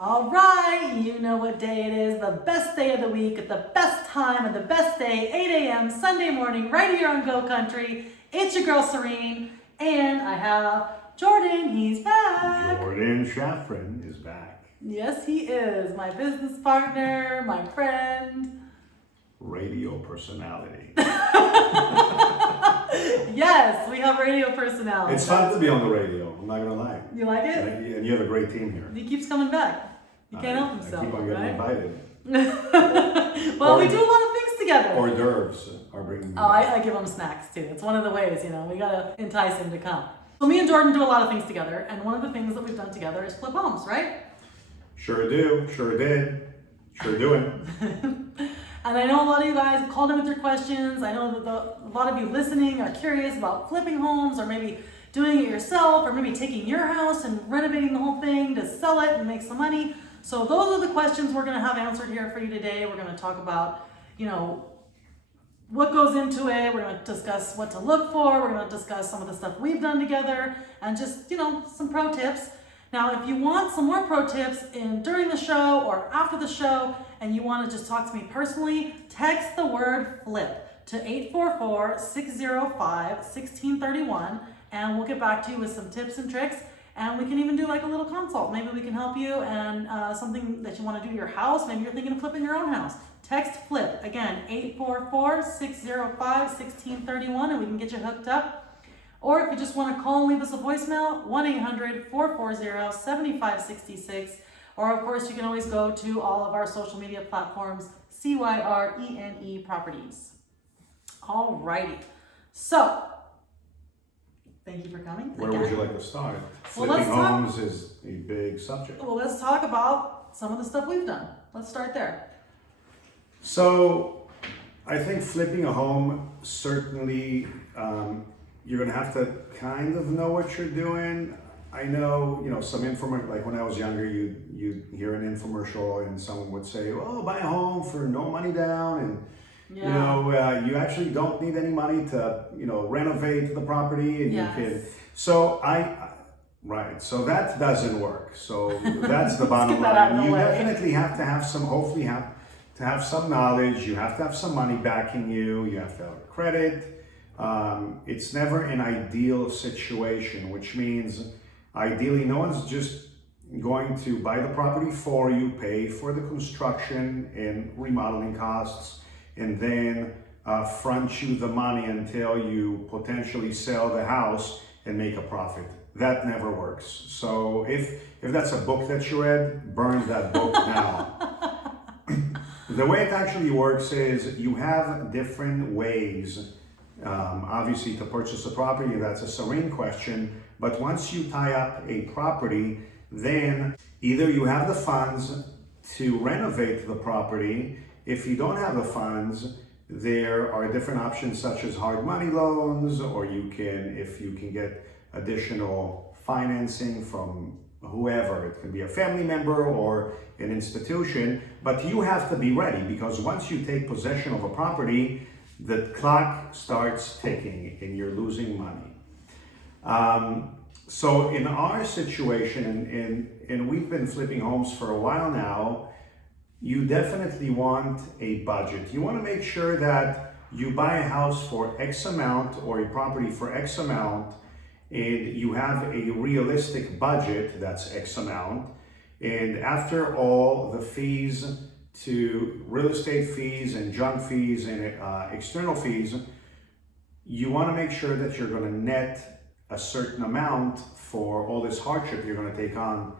All right, you know what day it is, the best day of the week, at the best time, at the best day, 8 a.m. Sunday morning, right here on Go Country. It's your girl Serene, and I have Jordan, he's back. Jordan Shafran is back. Yes, he is, my business partner, my friend. Radio personality. Yes, we have radio personality. It's fun to be on the radio, I'm not gonna lie. You like it? And you have a great team here. He keeps coming back. You can't help himself, I keep on getting right? invited. Well, we do a lot of things together. Hors d'oeuvres are bringing me Oh, back. I give him snacks too. It's one of the ways, we gotta entice him to come. So me and Jordan do a lot of things together, and one of the things that we've done together is flip homes, right? Sure do, sure did, sure doing. And I know a lot of you guys have called in with your questions. I know that a lot of you listening are curious about flipping homes, or maybe doing it yourself, or maybe taking your house and renovating the whole thing to sell it and make some money. So those are the questions we're gonna have answered here for you today. We're gonna talk about, what goes into it. We're gonna discuss what to look for. We're gonna discuss some of the stuff we've done together and just, some pro tips. Now, if you want some more pro tips during the show or after the show, and you want to just talk to me personally, text the word FLIP to 844-605-1631, and we'll get back to you with some tips and tricks, and we can even do like a little consult. Maybe we can help you and something that you want to do to your house. Maybe you're thinking of flipping your own house. Text FLIP, again, 844-605-1631, and we can get you hooked up. Or if you just want to call and leave us a voicemail, 1-800-440-7566. Or of course, you can always go to all of our social media platforms, CYRENE Properties. Alrighty. So, thank you for coming. Where would you like to start? Well, Flipping homes is a big subject. Well, let's talk about some of the stuff we've done. Let's start there. So, I think flipping a home, certainly, you're gonna have to kind of know what you're doing. I know, some infomercial, like when I was younger, you'd hear an infomercial and someone would say, oh, buy a home for no money down. And, you actually don't need any money to, renovate the property. And Yes. you can, so right, so that doesn't work. So that's the bottom Let's get that out of line. the You way. definitely have to have hopefully have to have some knowledge. You have to have some money backing you. You have to have credit. It's never an ideal situation, which means ideally no one's just going to buy the property for you, pay for the construction and remodeling costs, and then front you the money until you potentially sell the house and make a profit. That never works. So if that's a book that you read, burn that book now. The way it actually works is you have different ways, obviously, to purchase a property. That's a serene question. But once you tie up a property, then either you have the funds to renovate the property. If you don't have the funds, there are different options such as hard money loans, or if you can get additional financing from whoever. It can be a family member or an institution, but you have to be ready, because once you take possession of a property, the clock starts ticking and you're losing money. So in our situation, and we've been flipping homes for a while now, you definitely want a budget. You want to make sure that you buy a house for X amount or a property for X amount, and you have a realistic budget that's X amount. And after all the fees, to real estate fees and junk fees and external fees, you want to make sure that you're going to net a certain amount for all this hardship you're going to take on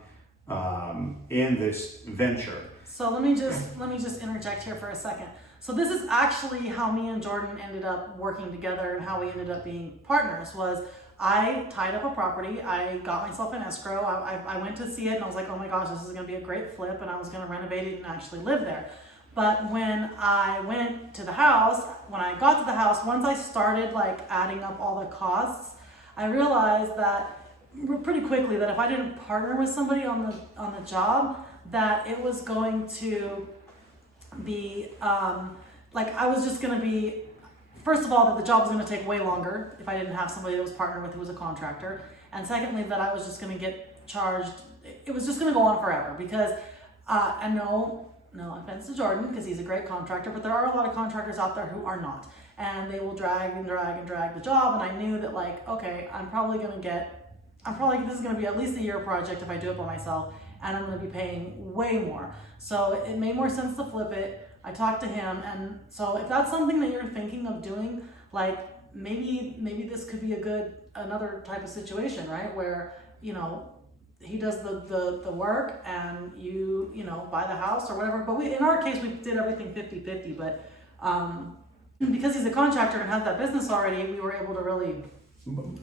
in this venture. So let me just interject here for a second. So this is actually how me and Jordan ended up working together, and how we ended up being partners. Was I tied up a property, I got myself an escrow, I went to see it, and I was like, oh my gosh, this is gonna be a great flip, and I was gonna renovate it and actually live there. But when I went to the house, when I got to the house, once I started like adding up all the costs, I realized that pretty quickly that if I didn't partner with somebody on the job, that it was going to be I was just gonna be, first of all, that the job was going to take way longer if I didn't have somebody that was partnered with who was a contractor. And secondly, that I was just going to get charged it was just going to go on forever because, and no offense to Jordan because he's a great contractor, but there are a lot of contractors out there who are not, and they will drag the job. And I knew that like, okay, this is going to be at least a year project if I do it by myself, and I'm going to be paying way more. So it made more sense to flip it. I talked to him, and so if that's something that you're thinking of doing, like maybe this could be another type of situation, right? Where, you know, he does the work and you buy the house or whatever. But in our case, we did everything 50-50, but because he's a contractor and has that business already, we were able to really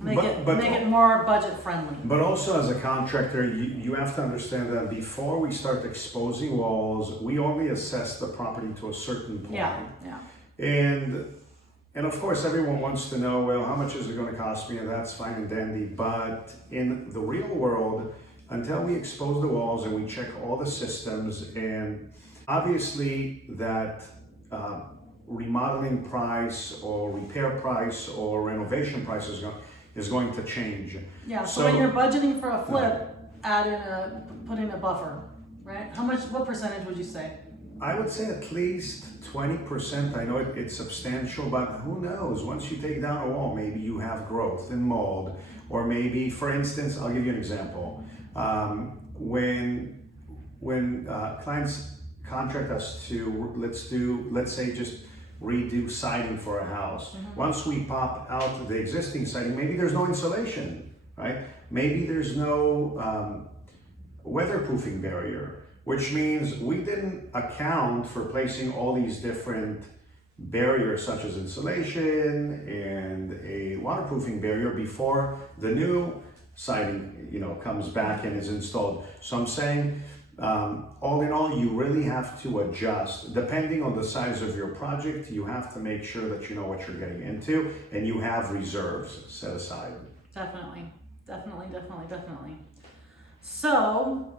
make it more budget friendly. But also as a contractor, you have to understand that before we start exposing walls, we only assess the property to a certain point. Yeah. And of course, everyone wants to know, well, how much is it going to cost me? And that's fine and dandy. But in the real world, until we expose the walls and we check all the systems, and obviously that remodeling price or repair price or renovation price is going to change. Yeah, so when you're budgeting for a flip, put in a buffer, right? What percentage would you say? I would say at least 20%. I know it's substantial, but who knows? Once you take down a wall, maybe you have growth and mold, or maybe, for instance, I'll give you an example. When clients contract us to, let's say just redo siding for a house. Mm-hmm. Once we pop out the existing siding, maybe there's no insulation, right? Maybe there's no weatherproofing barrier, which means we didn't account for placing all these different barriers such as insulation and a waterproofing barrier before the new siding, comes back and is installed. So I'm saying, all in all, you really have to adjust. Depending on the size of your project, you have to make sure that you know what you're getting into and you have reserves set aside. Definitely. So,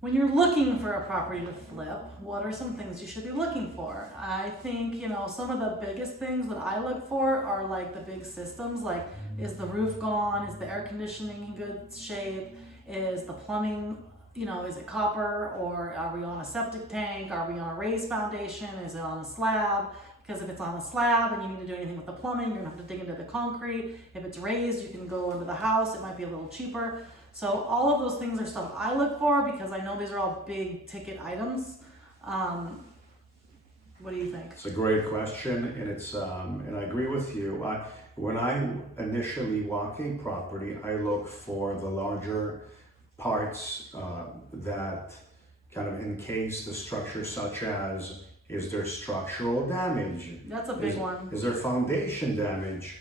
when you're looking for a property to flip, what are some things you should be looking for? I think, some of the biggest things that I look for are like the big systems, like is the roof gone? Is the air conditioning in good shape? Is the plumbing, is it copper, or are we on a septic tank? Are we on a raised foundation? Is it on a slab? Because if it's on a slab and you need to do anything with the plumbing, you're gonna have to dig into the concrete. If it's raised, you can go into the house. It might be a little cheaper. So all of those things are stuff I look for because I know these are all big ticket items. What do you think? It's a great question, and and I agree with you. When I initially walk a property, I look for the larger parts that kind of encase the structure, such as, is there structural damage? That's a big one. Is there foundation damage?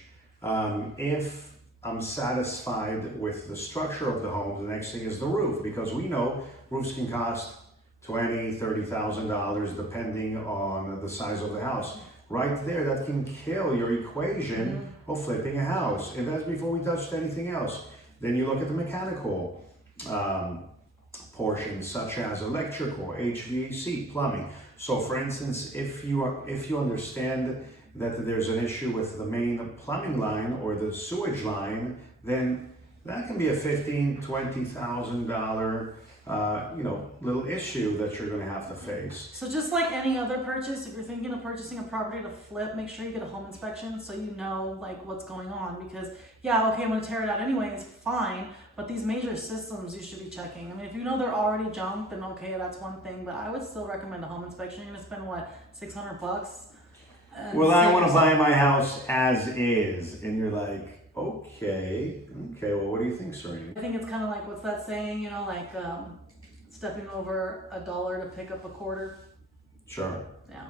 If I'm satisfied with the structure of the home, the next thing is the roof, because we know roofs can cost $20,000, $30,000 depending on the size of the house. Right there, that can kill your equation of flipping a house. And that's before we touched anything else. Then you look at the mechanical portions, such as electrical, HVAC, plumbing. So for instance, if you understand that there's an issue with the main plumbing line or the sewage line, then that can be a $15,000, $20,000 little issue that you're going to have to face. So just like any other purchase, if you're thinking of purchasing a property to flip, make sure you get a home inspection so you know like what's going on. Because I'm going to tear it out anyways, fine. But these major systems you should be checking. I mean, if you know they're already junk, then okay, that's one thing. But I would still recommend a home inspection. You're going to spend what, $600? Well, I want to buy my house as is, and you're like, okay. Well, what do you think, Serena? I think it's kind of like, what's that saying? Stepping over $1 to pick up a quarter. Sure. Yeah.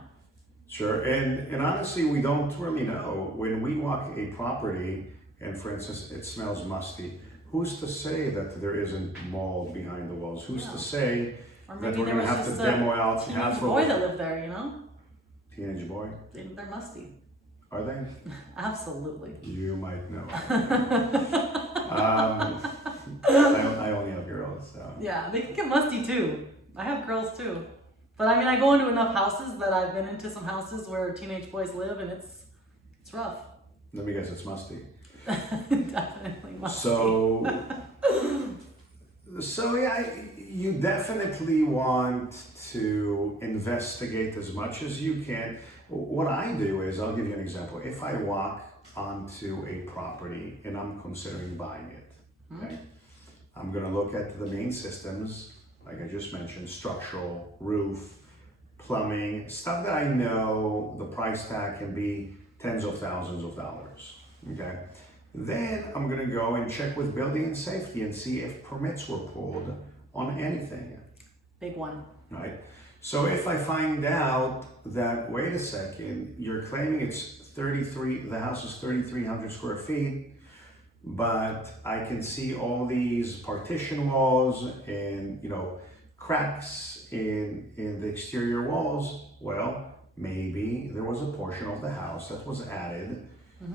Sure, and honestly, we don't really know. When we walk a property, and for instance, it smells musty, who's to say that there isn't mold behind the walls? Who's to say that we're going to have to demo out half of the boy that lived there, Teenage boy? They're musty. Are they? Absolutely. You might know. I only have girls, so. Yeah, they can get musty too. I have girls too. But I mean, I go into enough houses that I've been into some houses where teenage boys live, and it's rough. Let me guess, it's musty. Definitely musty. So, So yeah, you definitely want to investigate as much as you can. What I do is, I'll give you an example. If I walk onto a property and I'm considering buying it, okay, I'm gonna look at the main systems, like I just mentioned, structural, roof, plumbing, stuff that I know the price tag can be tens of thousands of dollars, okay? Then I'm gonna go and check with building and safety and see if permits were pulled on anything, Big one. right? So if I find out that, wait a second, you're claiming the house is 3,300 square feet, but I can see all these partition walls and, cracks in the exterior walls, well, maybe there was a portion of the house that was added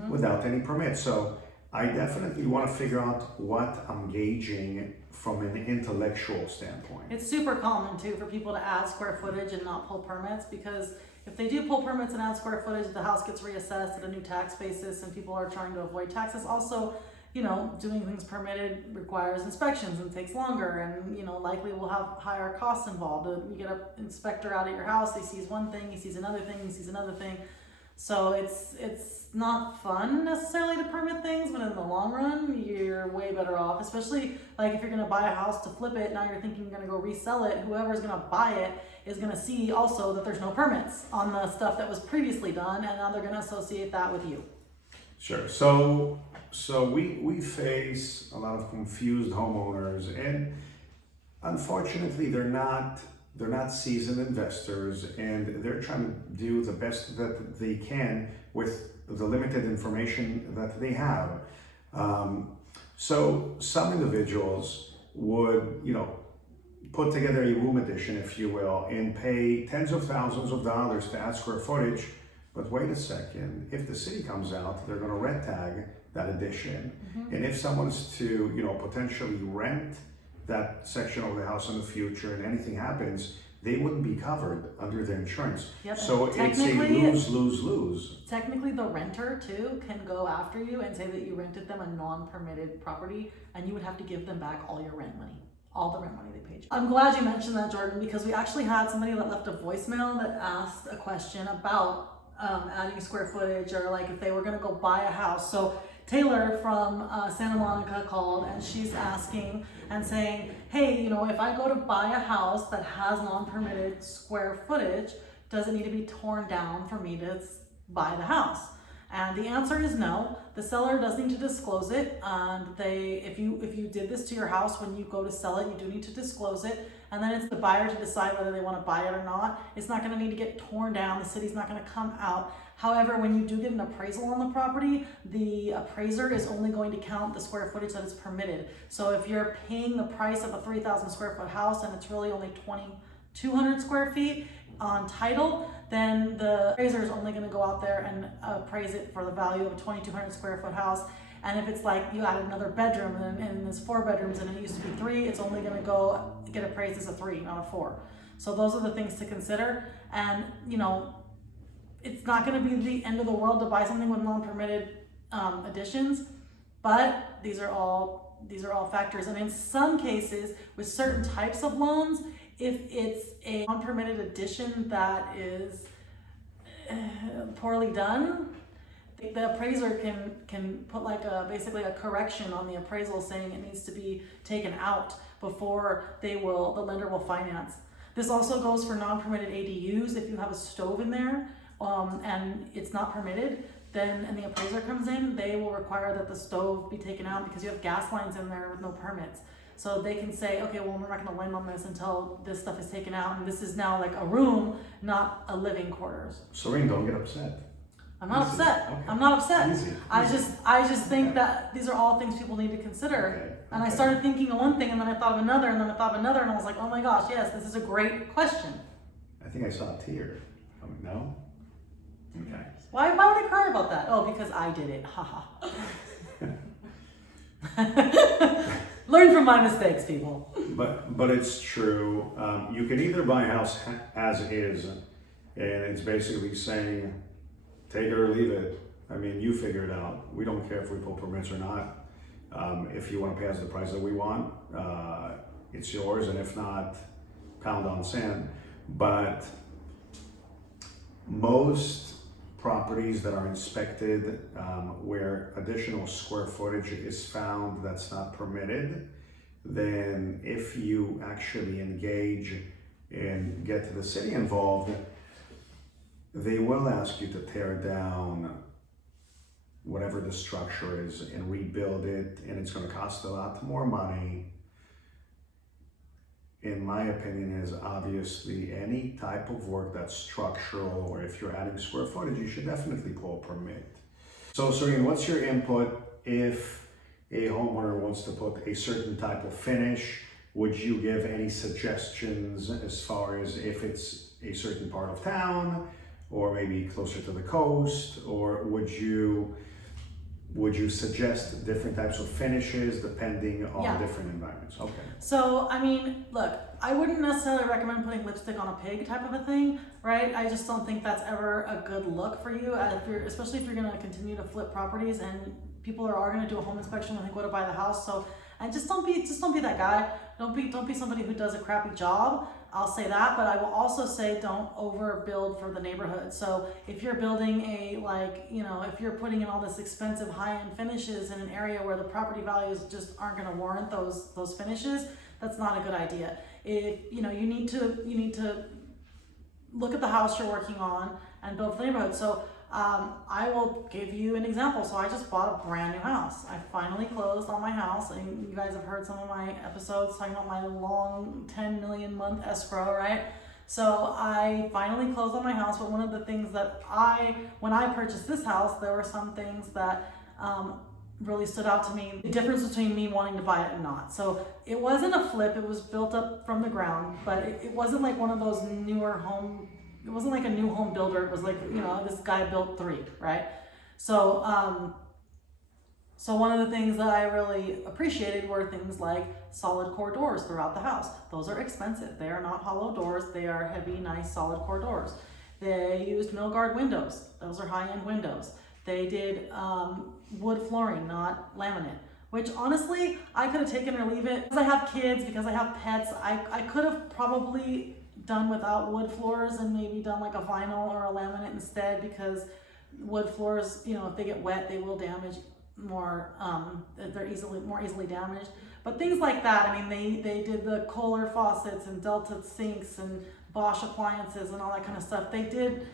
without any permit. So I definitely want to figure out what I'm gauging from an intellectual standpoint. It's super common too for people to add square footage and not pull permits, because if they do pull permits and add square footage, the house gets reassessed at a new tax basis and people are trying to avoid taxes. Also, doing things permitted requires inspections and takes longer, and likely will have higher costs involved. You get an inspector out at your house, he sees one thing, he sees another thing, he sees another thing. So it's not fun necessarily to permit things, but in the long run, you're way better off. Especially like if you're gonna buy a house to flip it, now you're thinking you're gonna go resell it. Whoever's gonna buy it is gonna see also that there's no permits on the stuff that was previously done, and now they're gonna associate that with you. Sure. So we face a lot of confused homeowners, and unfortunately they're not seasoned investors, and they're trying to do the best that they can with the limited information that they have. So some individuals would, put together a room addition, if you will, and pay tens of thousands of dollars to add square footage. But wait a second, if the city comes out, they're gonna red tag that addition. And if someone's to, potentially rent that section of the house in the future and anything happens, they wouldn't be covered under their insurance. Yep. So it's a lose. Technically, the renter too can go after you and say that you rented them a non-permitted property, and you would have to give them back all your rent money. All the rent money they paid you. I'm glad you mentioned that, Jordan, because we actually had somebody that left a voicemail that asked a question about adding square footage, or like if they were gonna go buy a house. So Taylor from Santa Monica called, and she's asking and saying, hey, if I go to buy a house that has non-permitted square footage, does it need to be torn down for me to buy the house? And the answer is no. The seller does need to disclose it. And if you did this to your house, when you go to sell it, you do need to disclose it. And then it's the buyer to decide whether they want to buy it or not. It's not going to need to get torn down. The city's not going to come out. However, when you do get an appraisal on the property, the appraiser is only going to count the square footage that is permitted. So if you're paying the price of a 3,000 square foot house and it's really only 2,200 square feet on title, then the appraiser is only going to go out there and appraise it for the value of a 2,200 square foot house. And if it's like you added another bedroom and there's 4 bedrooms and it used to be 3, it's only going to go get appraised as a 3, not a 4. So those are the things to consider. And it's not going to be the end of the world to buy something with non-permitted additions, but these are all factors. And in some cases, with certain types of loans, if it's a non-permitted addition that is poorly done, the appraiser can put like basically a correction on the appraisal saying it needs to be taken out before the lender will finance. This also goes for non-permitted ADUs. If you have a stove in there and it's not permitted, and the appraiser comes in, they will require that the stove be taken out because you have gas lines in there with no permits. So they can say, okay, well, we're not going to lend on this until this stuff is taken out, and this is now like a room, not a living quarters. Serene, don't get upset. I'm not upset. Okay. I'm not upset. Easy. I just think that these are all things people need to consider. Okay. And I started thinking of one thing, and then I thought of another, and then I thought of another, and I was like, oh my gosh, yes, this is a great question. I think I saw a tear. No? Okay. Why would I cry about that? Oh, because I did it. Haha. Learn from my mistakes, people. But it's true. You can either buy a house as is, and it's basically saying, take it or leave it. I mean, you figure it out. We don't care if we pull permits or not. If you want to pay us the price that we want, it's yours, and if not, pound on sand. But most properties that are inspected where additional square footage is found that's not permitted, then if you actually engage and get the city involved, they will ask you to tear down whatever the structure is and rebuild it, and it's going to cost a lot more money. In my opinion, is obviously any type of work that's structural, or if you're adding square footage, you should definitely pull a permit. So Serene, what's your input if a homeowner wants to put a certain type of finish? Would you give any suggestions as far as if it's a certain part of town, or maybe closer to the coast, or would you suggest different types of finishes depending on different environments? Okay. So, I mean, look, I wouldn't necessarily recommend putting lipstick on a pig type of a thing, right? I just don't think that's ever a good look for you, especially if you're going to continue to flip properties and people are going to do a home inspection when they go to buy the house. So, and just don't be that guy. Don't be somebody who does a crappy job. I'll say that, but I will also say don't overbuild for the neighborhood. So if you're building if you're putting in all this expensive high-end finishes in an area where the property values just aren't going to warrant those finishes, that's not a good idea. If you need to look at the house you're working on and build for the neighborhood. So I will give you an example. So I just bought a brand new house. I finally closed on my house, and you guys have heard some of my episodes talking about my long 10 million month escrow, right? So I finally closed on my house, but one of the things that when I purchased this house, there were some things that really stood out to me. The difference between me wanting to buy it and not. So it wasn't a flip, it was built up from the ground, but it wasn't like one of those it wasn't like a new home builder. It was like, this guy built 3, right? So, so one of the things that I really appreciated were things like solid core doors throughout the house. Those are expensive. They are not hollow doors. They are heavy, nice, solid core doors. They used mill guard windows. Those are high-end windows. They did wood flooring, not laminate, which honestly, I could have taken or leave it. Because I have kids, because I have pets, I could have probably done without wood floors and maybe done like a vinyl or a laminate instead, because wood floors, if they get wet, they will damage more. They're more easily damaged. But things like that, I mean, they did the Kohler faucets and Delta sinks and Bosch appliances and all that kind of stuff. They did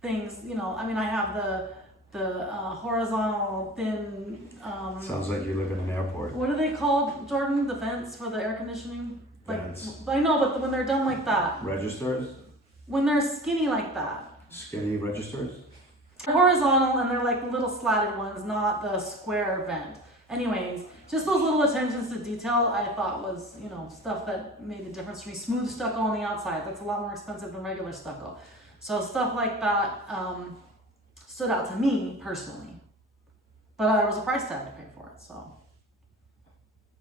things, I mean, I have the horizontal thin. Sounds like you live in an airport. What are they called, Jordan? The vents for the air conditioning? Vents. I know, but when they're done like that. Registers? When they're skinny like that. Skinny registers? They're horizontal, and they're like little slatted ones, not the square vent. Anyways, just those little attentions to detail I thought was, stuff that made a difference for me. Smooth stucco on the outside. That's a lot more expensive than regular stucco. So stuff like that stood out to me personally. But there was a price tag to pay for it, so.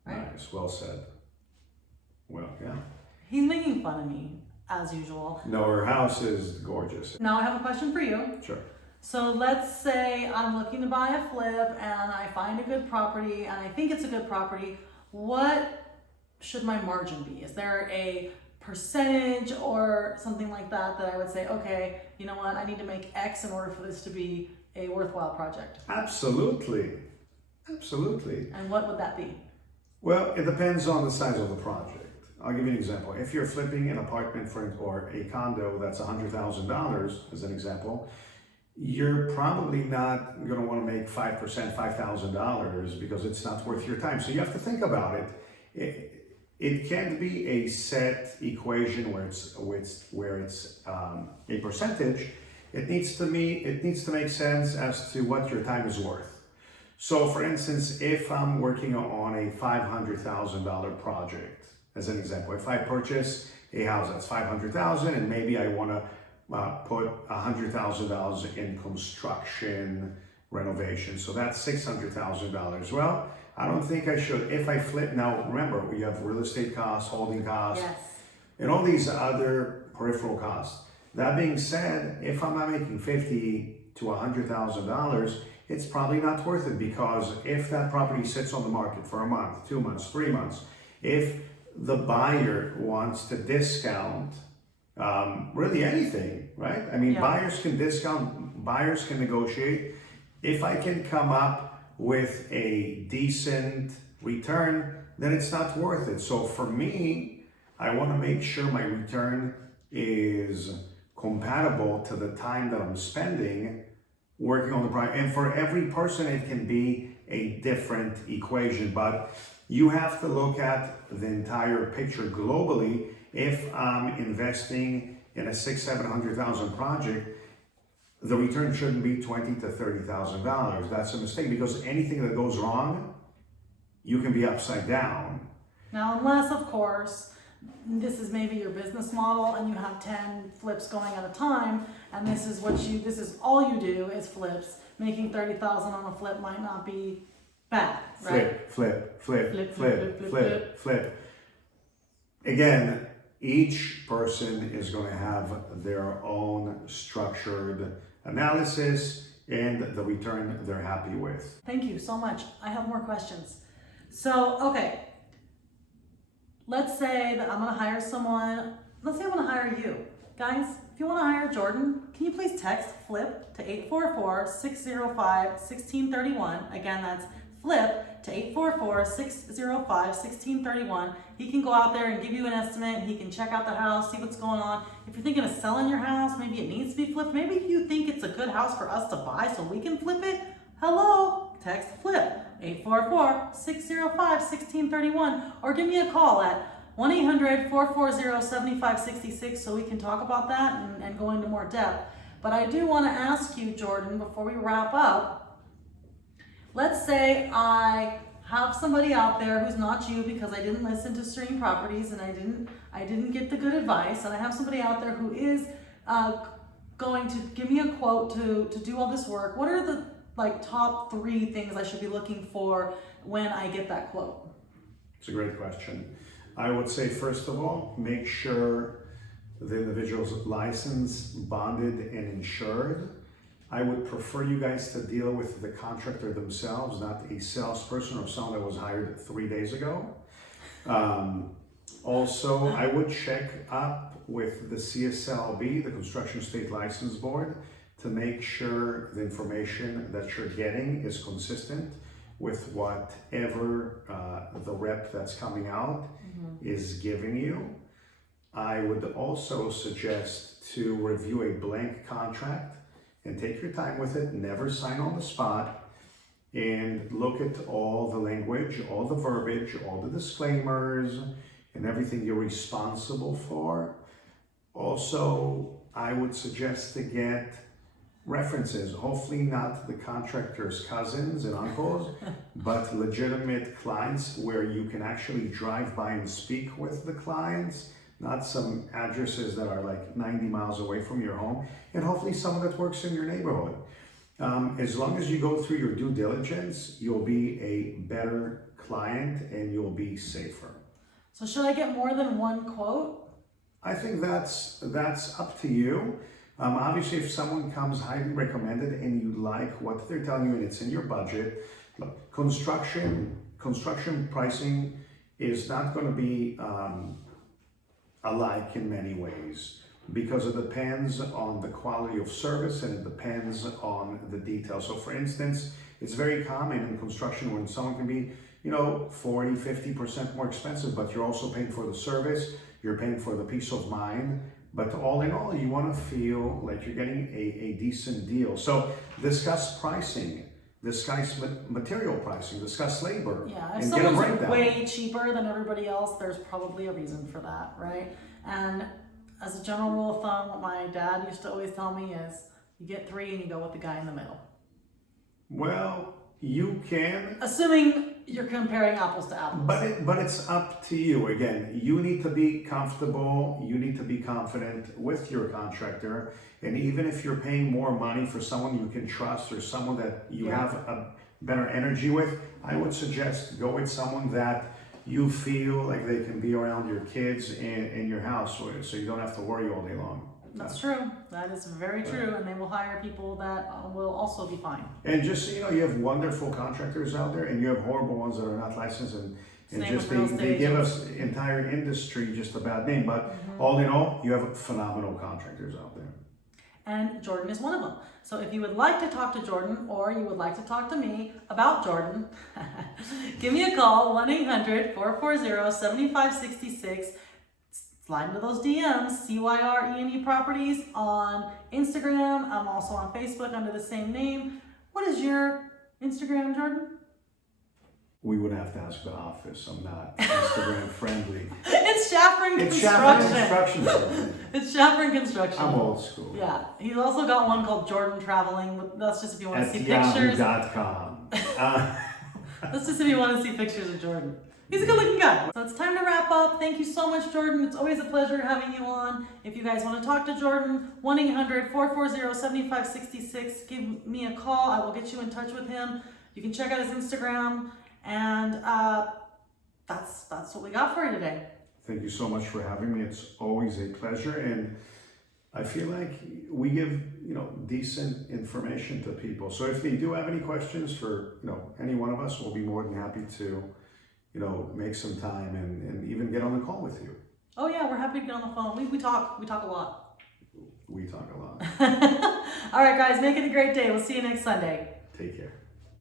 Right? Nice, well said. Well, yeah. He's making fun of me, as usual. No, her house is gorgeous. Now I have a question for you. Sure. So let's say I'm looking to buy a flip and I find a good property and I think it's a good property. What should my margin be? Is there a percentage or something like that I would say, okay, you know what, I need to make X in order for this to be a worthwhile project? Absolutely. Absolutely. And what would that be? Well, it depends on the size of the project. I'll give you an example. If you're flipping an apartment or a condo that's $100,000, as an example, you're probably not going to want to make 5%, $5,000, because it's not worth your time. So you have to think about it. It can't be a set equation where it's a percentage. It needs to make sense as to what your time is worth. So for instance, if I'm working on a $500,000 project, as an example, if I purchase a house that's $500,000 and maybe I want to put $100,000 in construction renovation, so that's $600,000. Well, I don't think I should. If I flip, now remember, we have real estate costs, holding costs, yes, and all these other peripheral costs. That being said, if I'm not making $50,000 to $100,000, it's probably not worth it, because if that property sits on the market for a month, 2 months, 3 months, if the buyer wants to discount really anything, right? I mean, Yeah. buyers can discount, buyers can negotiate. If I can come up with a decent return, then it's not worth it. So for me, I want to make sure my return is compatible to the time that I'm spending working on the project. And for every person, it can be a different equation, but you have to look at the entire picture globally. If I'm investing in a $600,000-700,000 project, the return shouldn't be $20,000 to $30,000. That's a mistake, because anything that goes wrong, you can be upside down. Now, unless, of course, this is maybe your business model and you have 10 flips going at a time, and this is all you do is flips. Making 30,000 on a flip might not be bad, right? Flip. Again, each person is going to have their own structured analysis and the return they're happy with. Thank you so much. I have more questions. So, okay. Let's say that I'm going to hire someone. Let's say I want to hire you. Guys, if you want to hire Jordan, can you please text FLIP to 844-605-1631. Again, that's FLIP to 844-605-1631. He can go out there and give you an estimate. He can check out the house, see what's going on. If you're thinking of selling your house, maybe it needs to be flipped. Maybe you think it's a good house for us to buy so we can flip it. Hello, text FLIP 844-605-1631, or give me a call at 1-800-440-7566 so we can talk about that and go into more depth. But I do want to ask you, Jordan, before we wrap up, let's say I have somebody out there who's not you, because I didn't listen to Stream Properties and I didn't get the good advice, and I have somebody out there who is going to give me a quote to do all this work. What are the top 3 things I should be looking for when I get that quote? It's a great question. I would say, first of all, make sure the individual's licensed, bonded, and insured. I would prefer you guys to deal with the contractor themselves, not a salesperson or someone that was hired 3 days ago. Also, I would check up with the CSLB, the Construction State License Board, to make sure the information that you're getting is consistent with whatever the rep that's coming out is giving you. I would also suggest to review a blank contract and take your time with it. Never sign on the spot, and look at all the language, all the verbiage, all the disclaimers, and everything you're responsible for. Also, I would suggest to get references, hopefully not the contractor's cousins and uncles, but legitimate clients where you can actually drive by and speak with the clients, not some addresses that are like 90 miles away from your home, and hopefully someone that works in your neighborhood. As long as you go through your due diligence, you'll be a better client and you'll be safer. So should I get more than one quote? I think that's up to you. Obviously, if someone comes highly recommended and you like what they're telling you and it's in your budget, look, construction pricing is not going to be alike in many ways, because it depends on the quality of service and it depends on the details. So for instance, it's very common in construction when someone can be, 40-50% more expensive, but you're also paying for the service, you're paying for the peace of mind. But all in all, you want to feel like you're getting a decent deal. So discuss pricing, discuss material pricing, discuss labor. Yeah, if and get a someone's breakdown. way cheaper than everybody else, there's probably a reason for that, right? And as a general rule of thumb, what my dad used to always tell me is, you get 3 and you go with the guy in the middle. Well, you can. Assuming you're comparing apples to apples. But it's up to you. Again, you need to be comfortable, you need to be confident with your contractor, and even if you're paying more money for someone you can trust or someone that you have a better energy with, I would suggest go with someone that you feel like they can be around your kids and your house with, so you don't have to worry all day long. That's true. That is very true. And they will hire people that will also be fine. And just so you know, you have wonderful contractors out there, and you have horrible ones that are not licensed, and just they give us entire industry just a bad name. But all in all, you have phenomenal contractors out there. And Jordan is one of them. So if you would like to talk to Jordan, or you would like to talk to me about Jordan, give me a call, 1-800-440-7566. Slide into those DMs, CYRENE Properties on Instagram. I'm also on Facebook under the same name. What is your Instagram, Jordan? We would have to ask the office. I'm not Instagram friendly. It's Shafran Construction. It's Shafran Construction. I'm old school. Yeah. He's also got one called Jordan Traveling. That's just if you want to see pictures. Yahoo.com. That's just if you want to see pictures of Jordan. He's a good looking guy. So it's time to wrap up. Thank you so much, Jordan. It's always a pleasure having you on. If you guys want to talk to Jordan, 1-800-440-7566. Give me a call. I will get you in touch with him. You can check out his Instagram. And that's what we got for you today. Thank you so much for having me. It's always a pleasure, and I feel like we give decent information to people. So if they do have any questions for any one of us, we'll be more than happy to make some time and even get on the call with you. Oh yeah, we're happy to get on the phone. We talk a lot. We talk a lot. All right, guys, make it a great day. We'll see you next Sunday. Take care.